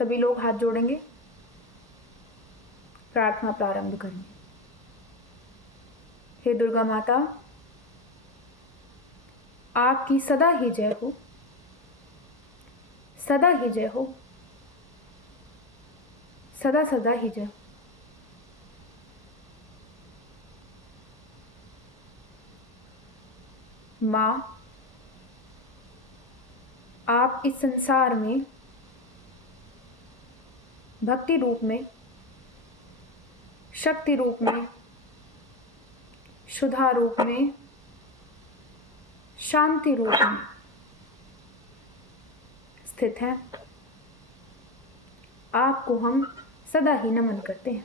सभी लोग हाथ जोड़ेंगे, प्रार्थना प्रारंभ करेंगे। हे दुर्गा माता, आपकी सदा ही जय हो, सदा ही जय हो, सदा सदा ही जय हो। माँ, आप इस संसार में भक्ति रूप में, शक्ति रूप में, शुद्धा रूप में, शांति रूप में स्थित हैं। आपको हम सदा ही नमन करते हैं।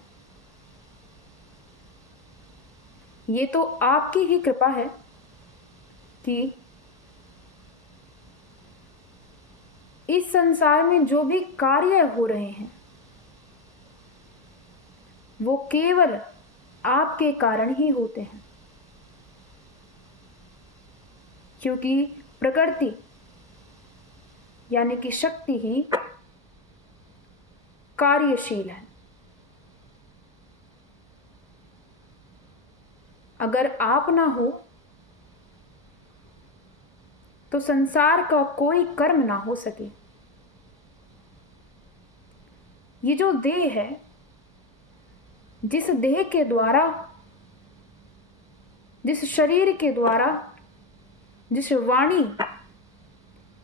ये तो आपकी ही कृपा है कि इस संसार में जो भी कार्य हो रहे हैं वो केवल आपके कारण ही होते हैं, क्योंकि प्रकृति यानी कि शक्ति ही कार्यशील है। अगर आप ना हो तो संसार का कोई कर्म ना हो सके। ये जो देह है, जिस देह के द्वारा, जिस शरीर के द्वारा, जिस वाणी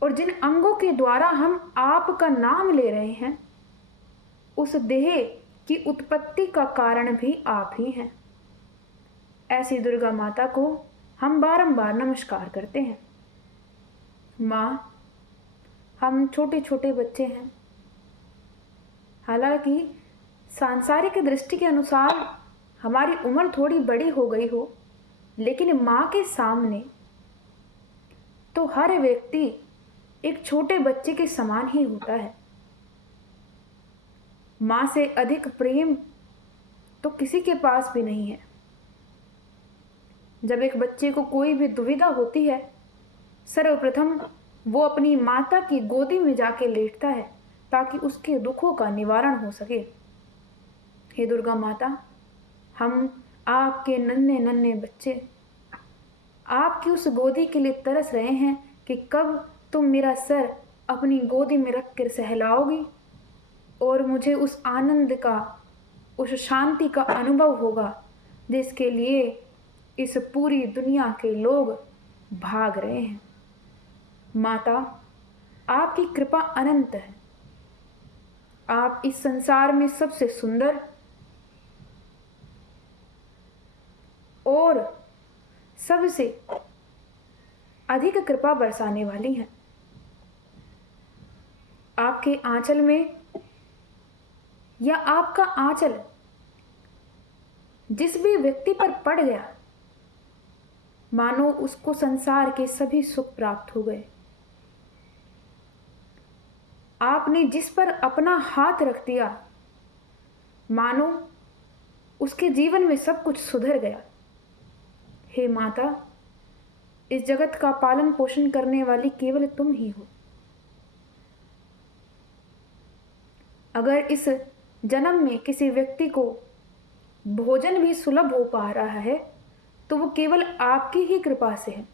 और जिन अंगों के द्वारा हम आपका नाम ले रहे हैं, उस देह की उत्पत्ति का कारण भी आप ही हैं। ऐसी दुर्गा माता को हम बारंबार नमस्कार करते हैं। माँ, हम छोटे छोटे बच्चे हैं। हालांकि सांसारिक दृष्टि के अनुसार हमारी उम्र थोड़ी बड़ी हो गई हो, लेकिन माँ के सामने तो हर व्यक्ति एक छोटे बच्चे के समान ही होता है। माँ से अधिक प्रेम तो किसी के पास भी नहीं है। जब एक बच्चे को कोई भी दुविधा होती है, सर्वप्रथम वो अपनी माता की गोदी में जाके लेटता है ताकि उसके दुखों का निवारण हो सके। हे दुर्गा माता, हम आपके नन्हे नन्हे बच्चे आपकी उस गोदी के लिए तरस रहे हैं कि कब तुम मेरा सर अपनी गोदी में रख कर सहलाओगी और मुझे उस आनंद का, उस शांति का अनुभव होगा जिसके लिए इस पूरी दुनिया के लोग भाग रहे हैं। माता, आपकी कृपा अनंत है। आप इस संसार में सबसे सुंदर और सबसे अधिक कृपा बरसाने वाली हैं। आपके आंचल में, या आपका आंचल जिस भी व्यक्ति पर पड़ गया, मानो उसको संसार के सभी सुख प्राप्त हो गए। आपने जिस पर अपना हाथ रख दिया, मानो उसके जीवन में सब कुछ सुधर गया। हे माता, इस जगत का पालन पोषण करने वाली केवल तुम ही हो। अगर इस जन्म में किसी व्यक्ति को भोजन भी सुलभ हो पा रहा है तो वो केवल आपकी ही कृपा से है।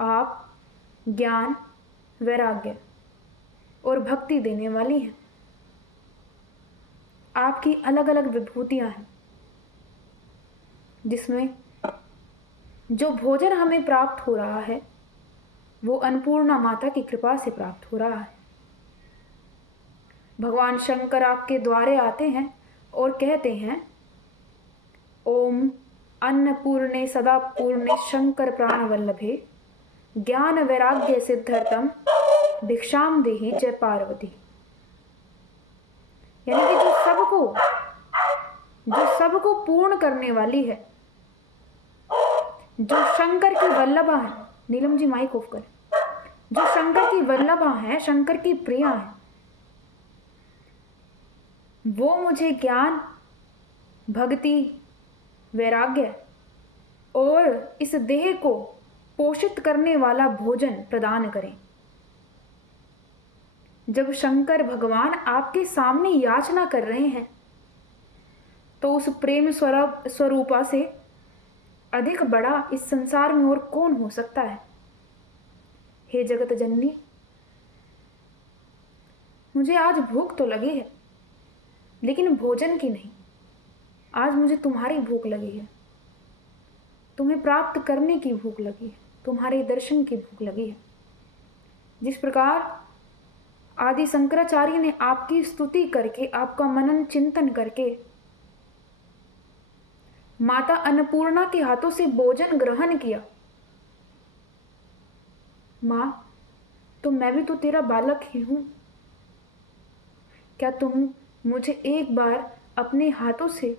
आप ज्ञान, वैराग्य और भक्ति देने वाली हैं। आपकी अलग अलग विभूतियां हैं, जिसमें जो भोजन हमें प्राप्त हो रहा है वो अन्नपूर्णा माता की कृपा से प्राप्त हो रहा है। भगवान शंकर आपके द्वारे आते हैं और कहते हैं, ओम अन्नपूर्णे सदा पूर्णे शंकर प्राण वल्लभे ज्ञान वैराग्य सिद्धार्थम भिक्षाम देहि जय पार्वती। यानी कि जो सबको पूर्ण करने वाली है, जो शंकर की वल्लभा है। नीलम जी माइक ऑफ करें। जो शंकर की वल्लभा है, शंकर की प्रिया है, वो मुझे ज्ञान, भक्ति, वैराग्य और इस देह को पोषित करने वाला भोजन प्रदान करें। जब शंकर भगवान आपके सामने याचना कर रहे हैं तो उस प्रेम स्वरूपा से अधिक बड़ा इस संसार में और कौन हो सकता है। हे जगत जननी, मुझे आज भूख तो लगी है, लेकिन भोजन की नहीं। आज मुझे तुम्हारी भूख लगी है, तुम्हें प्राप्त करने की भूख लगी है, तुम्हारे दर्शन की भूख लगी है। जिस प्रकार आदि शंकराचार्य ने आपकी स्तुति करके, आपका मनन चिंतन करके माता अन्नपूर्णा के हाथों से भोजन ग्रहण किया, मां, तो मैं भी तो तेरा बालक ही हूं। क्या तुम मुझे एक बार अपने हाथों से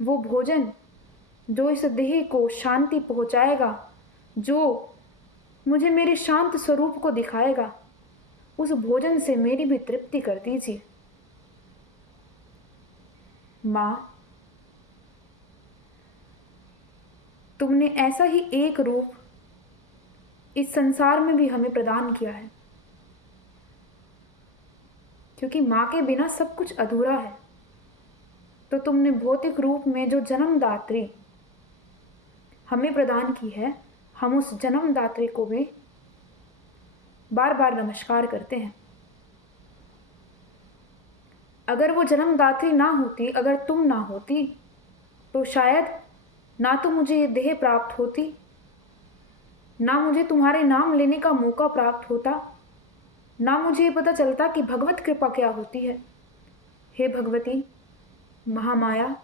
वो भोजन जो इस देह को शांति पहुंचाएगा, जो मुझे मेरे शांत स्वरूप को दिखाएगा, उस भोजन से मेरी भी तृप्ति कर दीजिए। मां, तुमने ऐसा ही एक रूप इस संसार में भी हमें प्रदान किया है, क्योंकि मां के बिना सब कुछ अधूरा है। तो तुमने भौतिक रूप में जो जन्मदात्री हमें प्रदान की है, हम उस जन्मदात्री को भी बार बार नमस्कार करते हैं। अगर वो जन्मदात्री ना होती, अगर तुम ना होती, तो शायद ना तो मुझे ये देह प्राप्त होती, ना मुझे तुम्हारे नाम लेने का मौका प्राप्त होता, ना मुझे ये पता चलता कि भगवत कृपा क्या होती है। हे भगवती महामाया,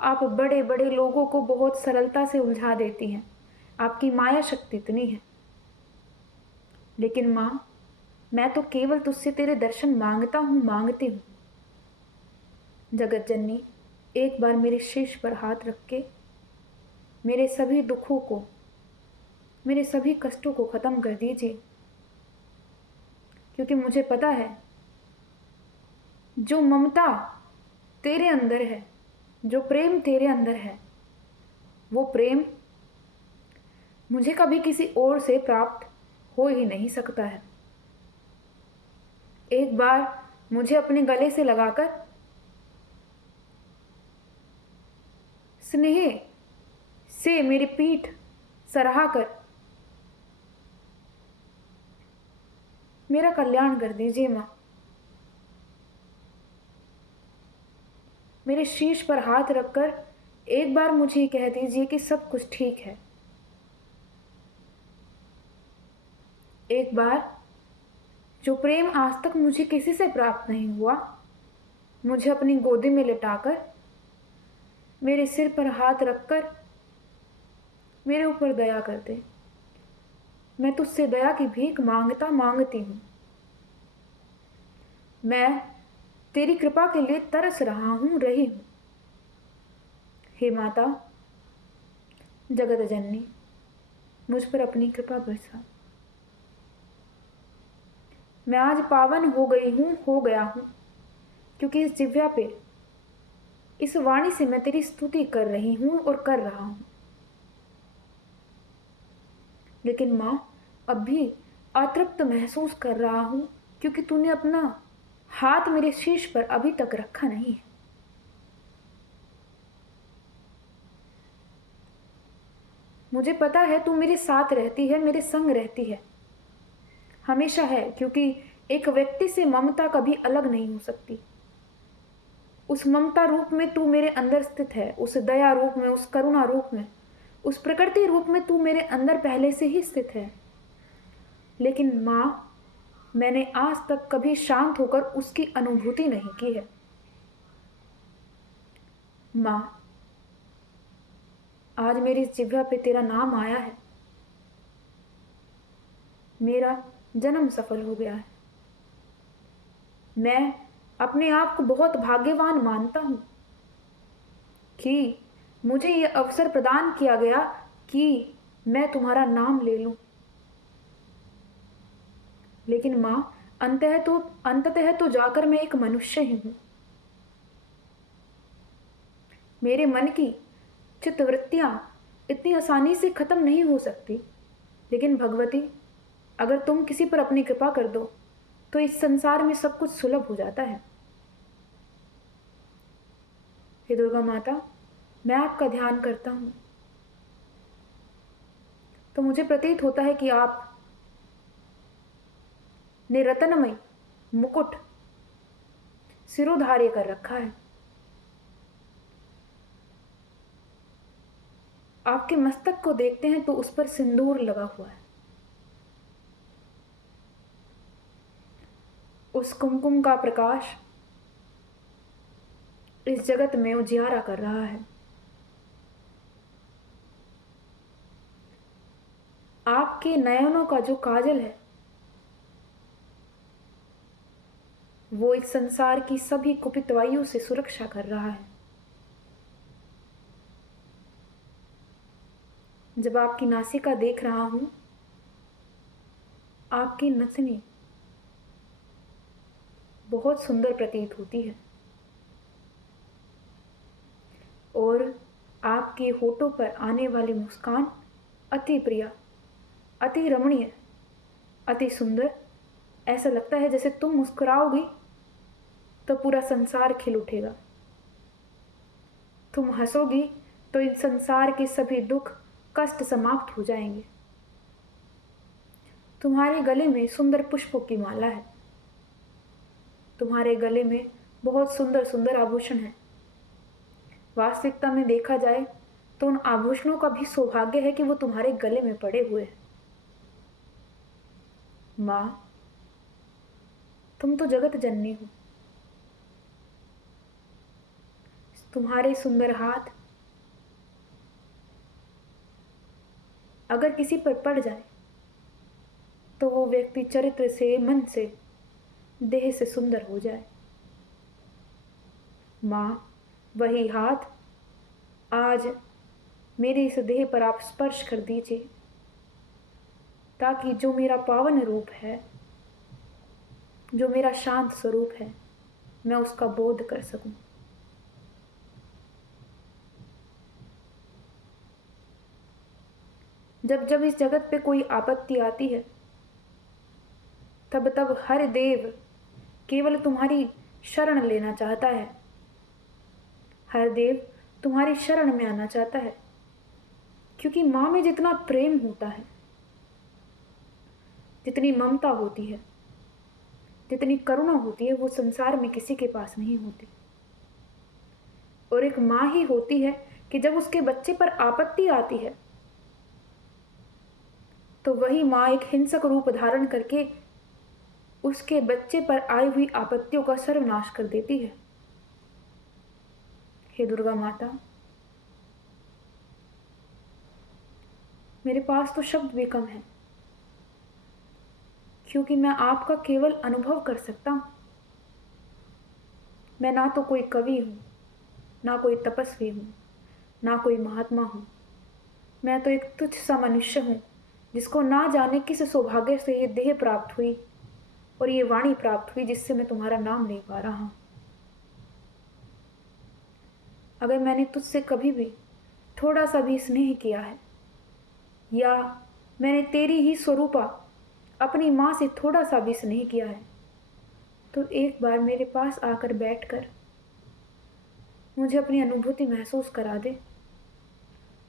आप बड़े बड़े लोगों को बहुत सरलता से उलझा देती हैं, आपकी माया शक्ति इतनी है। लेकिन मां, मैं तो केवल तुझसे तेरे दर्शन मांगता हूं, मांगती हूं। जगत जननी, एक बार मेरे शीश पर हाथ रख के मेरे सभी दुखों को, मेरे सभी कष्टों को खत्म कर दीजिए, क्योंकि मुझे पता है जो ममता तेरे अंदर है, जो प्रेम तेरे अंदर है, वो प्रेम मुझे कभी किसी और से प्राप्त हो ही नहीं सकता है। एक बार मुझे अपने गले से लगाकर स्नेह से मेरी पीठ सराहकर मेरा कल्याण कर दीजिए मां। मेरे शीश पर हाथ रखकर एक बार मुझे कह दीजिए कि सब कुछ ठीक है। एक बार जो प्रेम आज तक मुझे किसी से प्राप्त नहीं हुआ, मुझे अपनी गोदी में लिटाकर, मेरे सिर पर हाथ रखकर मेरे ऊपर दया कर दे। मैं तुझसे दया की भीख मांगता मांगती हूं। मैं तेरी कृपा के लिए तरस रहा हूं, रही हूं। हे माता जगत जननी, मुझ पर अपनी कृपा बरसा। मैं आज पावन हो गई हूं, हो गया हूं, क्योंकि इस जिह्वा पे, इस वाणी से मैं तेरी स्तुति कर रही हूं और कर रहा हूं। लेकिन मां, अब भी अतृप्त महसूस कर रहा हूं, क्योंकि तूने अपना हाथ मेरे शीश पर अभी तक रखा नहीं है। मुझे पता है तू मेरे साथ रहती है, मेरे संग रहती है, हमेशा है, क्योंकि एक व्यक्ति से ममता कभी अलग नहीं हो सकती। उस ममता रूप में तू मेरे अंदर स्थित है, उस दया रूप में, उस करुणा रूप में, उस प्रकृति रूप में तू मेरे अंदर पहले से ही स्थित है। लेकिन मां, मैंने आज तक कभी शांत होकर उसकी अनुभूति नहीं की है। मां, आज मेरी जिह्वा पे तेरा नाम आया है, मेरा जन्म सफल हो गया है। मैं अपने आप को बहुत भाग्यवान मानता हूं कि मुझे यह अवसर प्रदान किया गया कि मैं तुम्हारा नाम ले लूं। लेकिन मां, अंततः तो जाकर मैं एक मनुष्य ही हूं। मेरे मन की चित्तवृत्तियां इतनी आसानी से खत्म नहीं हो सकती। लेकिन भगवती, अगर तुम किसी पर अपनी कृपा कर दो तो इस संसार में सब कुछ सुलभ हो जाता है। हे दुर्गा माता, मैं आपका ध्यान करता हूँ तो मुझे प्रतीत होता है कि आप ने रत्नमय मुकुट सिरोधार्य कर रखा है। आपके मस्तक को देखते हैं तो उस पर सिंदूर लगा हुआ है। उस कुमकुम का प्रकाश इस जगत में उजियारा कर रहा है। आपके नयनों का जो काजल है वो इस संसार की सभी कुपित वायु से सुरक्षा कर रहा है। जब आपकी नासिका देख रहा हूं, आपकी नथनी बहुत सुंदर प्रतीत होती है और आपके होठों पर आने वाली मुस्कान अति प्रिय, अति रमणीय, अति सुंदर। ऐसा लगता है जैसे तुम मुस्कुराओगी तो पूरा संसार खिल उठेगा। तुम हंसोगी तो इस संसार के सभी दुख कष्ट समाप्त हो जाएंगे। तुम्हारे गले में सुंदर पुष्पों की माला है। तुम्हारे गले में बहुत सुंदर सुंदर आभूषण है। वास्तविकता में देखा जाए तो उन आभूषणों का भी सौभाग्य है कि वो तुम्हारे गले में पड़े हुए हैं। माँ, तुम तो जगत जननी हो। तुम्हारे सुंदर हाथ अगर किसी पर पड़ जाए तो वो व्यक्ति चरित्र से, मन से, देह से सुंदर हो जाए। माँ, वही हाथ आज मेरे इस देह पर आप स्पर्श कर दीजिए ताकि जो मेरा पावन रूप है, जो मेरा शांत स्वरूप है, मैं उसका बोध कर सकूं। जब जब इस जगत पे कोई आपत्ति आती है तब तब हर देव केवल तुम्हारी शरण लेना चाहता है। हर देव तुम्हारी शरण में आना चाहता है क्योंकि माँ में जितना प्रेम होता है, जितनी ममता होती है, जितनी करुणा होती है, वो संसार में किसी के पास नहीं होती। और एक माँ ही होती है कि जब उसके बच्चे पर आपत्ति आती है तो वही माँ एक हिंसक रूप धारण करके उसके बच्चे पर आई हुई आपत्तियों का सर्वनाश कर देती है। हे दुर्गा माता, मेरे पास तो शब्द भी कम है क्योंकि मैं आपका केवल अनुभव कर सकता हूं। मैं ना तो कोई कवि हूं, ना कोई तपस्वी हूं, ना कोई महात्मा हूं। मैं तो एक तुच्छ सा मनुष्य हूं जिसको ना जाने किस सौभाग्य से ये देह प्राप्त हुई और ये वाणी प्राप्त हुई जिससे मैं तुम्हारा नाम ले पा रहा हूं। अगर मैंने तुझसे कभी भी थोड़ा सा भी स्नेह किया है या मैंने तेरी ही स्वरूपा अपनी माँ से थोड़ा सा भी स्नेह किया है तो एक बार मेरे पास आकर बैठकर मुझे अपनी अनुभूति महसूस करा दे,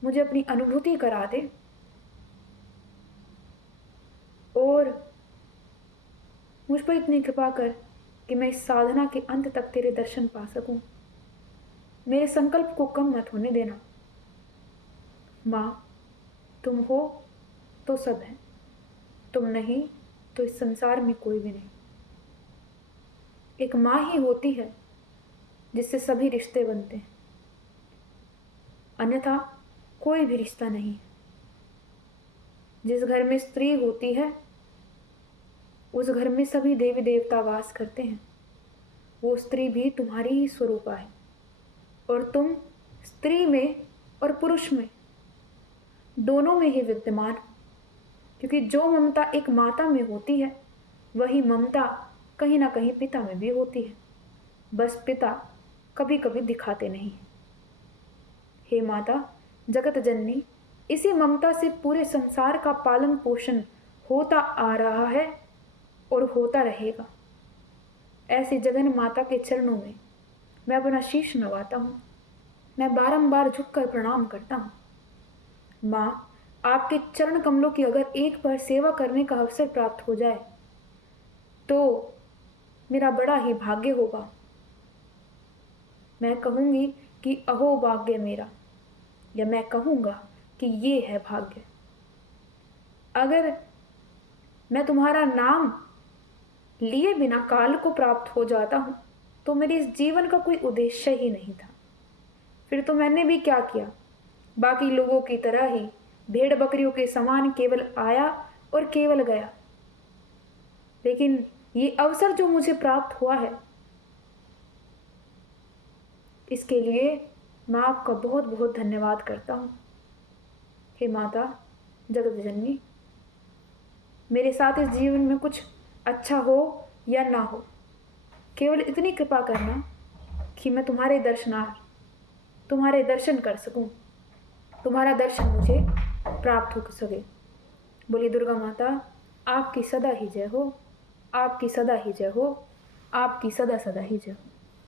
मुझे अपनी अनुभूति करा दे और मुझ पर इतनी कृपा कर कि मैं इस साधना के अंत तक तेरे दर्शन पा सकूं। मेरे संकल्प को कम मत होने देना। माँ, तुम हो तो सब है, तुम नहीं तो इस संसार में कोई भी नहीं। एक माँ ही होती है जिससे सभी रिश्ते बनते हैं, अन्यथा कोई भी रिश्ता नहीं है। जिस घर में स्त्री होती है उस घर में सभी देवी देवता वास करते हैं। वो स्त्री भी तुम्हारी ही स्वरूपा है और तुम स्त्री में और पुरुष में दोनों में ही विद्यमान हो, क्योंकि जो ममता एक माता में होती है वही ममता कहीं ना कहीं पिता में भी होती है। बस पिता कभी कभी दिखाते नहीं। हे माता जगत जननी, इसी ममता से पूरे संसार का पालन पोषण होता आ रहा है और होता रहेगा। ऐसी जगन माता के चरणों में मैं अपना शीश नवाता हूँ। मैं बारंबार झुककर प्रणाम करता हूँ। माँ, आपके चरण कमलों की अगर एक बार सेवा करने का अवसर प्राप्त हो जाए तो मेरा बड़ा ही भाग्य होगा। मैं कहूँगी कि अहो भाग्य मेरा, या मैं कहूँगा कि ये है भाग्य। अगर मैं तुम्हारा नाम लिए बिना काल को प्राप्त हो जाता हूँ तो मेरे इस जीवन का कोई उद्देश्य ही नहीं था। फिर तो मैंने भी क्या किया, बाकी लोगों की तरह ही भेड़ बकरियों के समान केवल आया और केवल गया। लेकिन ये अवसर जो मुझे प्राप्त हुआ है, इसके लिए मैं आपका बहुत बहुत धन्यवाद करता हूँ। हे माता जगत जननी, मेरे साथ इस जीवन में कुछ अच्छा हो या ना हो, केवल इतनी कृपा करना कि मैं तुम्हारे दर्शन कर सकूं, तुम्हारा दर्शन मुझे प्राप्त हो सके। बोलिए दुर्गा माता, आपकी सदा ही जय हो, आपकी सदा ही जय हो, आपकी सदा सदा ही जय हो।